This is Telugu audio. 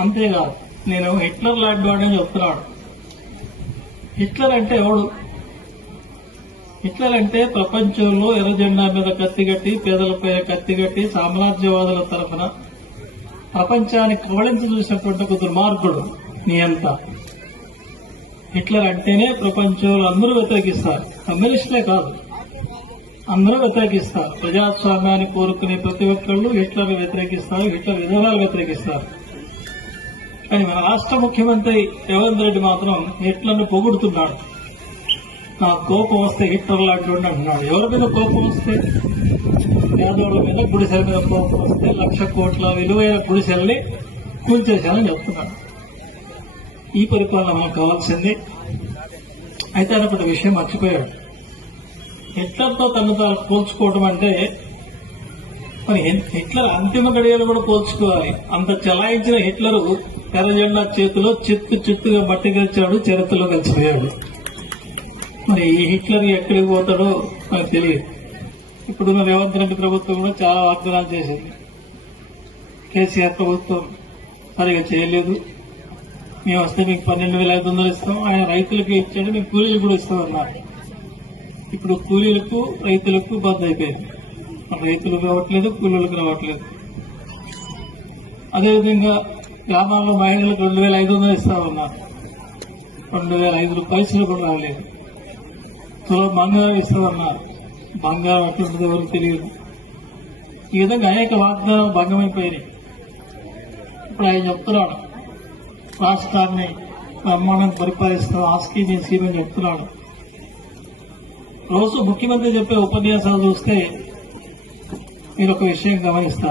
అంతేకాదు నేను హిట్లర్ లాంటి వాడని చెప్తున్నాడు. హిట్లర్ అంటే ఎవడు? హిట్లర్ అంటే ప్రపంచంలో ఎర్ర జెండా మీద కత్తిగట్టి, పేదలపై కత్తిగట్టి, సామ్రాజ్యవాదుల తరఫున ప్రపంచాన్ని కవళించి చూసినటువంటి ఒక దుర్మార్గుడు నియంత. హిట్లర్ అంటేనే ప్రపంచంలో అందరూ వ్యతిరేకిస్తారు. కమ్యూనిస్టులే కాదు, అందరూ వ్యతిరేకిస్తారు. ప్రజాస్వామ్యాన్ని కోరుకునే ప్రతి ఒక్కళ్ళు హిట్లర్ వ్యతిరేకిస్తారు, హిట్లర్ విధానాలు వ్యతిరేకిస్తారు. కానీ మన రాష్ట్ర ముఖ్యమంత్రి రేవంత్ రెడ్డి మాత్రం హిట్లర్ను పొగుడుతున్నాడు. నాకు కోపం వస్తే హిట్లర్ లాంటి అంటున్నాడు. ఎవరి మీద కోపం వస్తే? పేదోళ్ల మీద, గుడిసెల మీద కోపం వస్తే 1,00,000 కోట్ల విలువైన గుడిసెల్ని కూల్చేశానని చెప్తున్నాడు. ఈ పరిపాలన మనకు కావాల్సింది. అయితే ఆయన ఒకటి విషయం మర్చిపోయాడు. హిట్లర్తో తను పోల్చుకోవడం అంటే మరి హిట్లర్ అంతిమ గడియలు కూడా పోల్చుకోవాలి. అంత చలాయించిన హిట్లరు ఎర్ర జెండా చేతిలో చిత్తుగా మట్టి గెలిచాడు, చరిత్రలో కలిసిపోయాడు. మరి ఈ హిట్లర్ ఎక్కడికి పోతాడో నాకు తెలియదు. ఇప్పుడున్న రేవంత్ రెడ్డి ప్రభుత్వం కూడా చాలా వాగ్దానాలు చేసింది. కేసీఆర్ ప్రభుత్వం సరిగా చేయలేదు. మేము వస్తే మీకు 12,500 ఇస్తాం, ఆయన రైతులకు ఇచ్చాడు, మేము కూలీలు కూడా ఇస్తామన్నారు. ఇప్పుడు కూలీలకు రైతులకు బంద్ అయిపోయింది. రైతులకు రావట్లేదు, కూలీలకు రావట్లేదు. అదేవిధంగా గ్రామాల్లో మహిళలకు 2,500 ఇస్తామన్నారు. 2,005 పైసలు కూడా రాలేదు. తులం బంగారం ఇస్తామన్నారు. బంగారం అట్లుంటుంది ఎవరికి తెలియదు. ఈ విధంగా అనేక వాగ్దానాలు భంగమైపోయినాయి. ఇప్పుడు ఆయన చెప్తున్నాడు రాష్ట్రాన్ని బ్రహ్మాండంగా పరిపాలిస్తాం, ఆస్కీ సీమని చెప్తున్నాడు. రోజు ముఖ్యమంత్రి చెప్పే ఉపన్యాసాలు చూస్తే మీరు ఒక విషయం గమనిస్తారు.